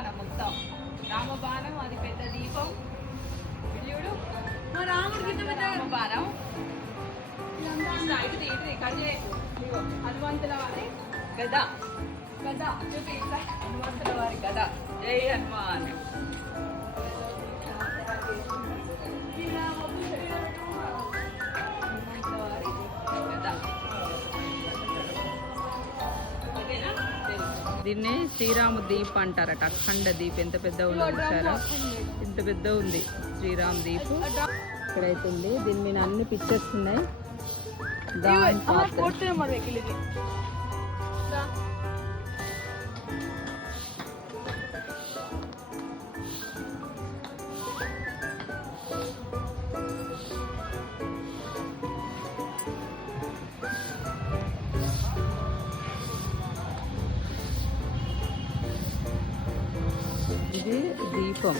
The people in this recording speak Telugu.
రామబాణం మొత్తం. రామబాణం అది పెద్ద దీపం. చూడు. రామబాణం. హనుమంతుల వారి గద. గద. చూపి హనుమంతుల వారి గద. జై హనుమాన్. దీన్ని శ్రీరామ దీప్ అంటారట. అఖండ దీప్. ఎంత పెద్ద ఉందో చూసారా? ఎంత పెద్ద ఉంది శ్రీరామ్ దీప్. ఇక్కడైతే ఉంది దీని మీద అన్ని పిక్చర్స్ ఉన్నాయి దాని పాత్ర.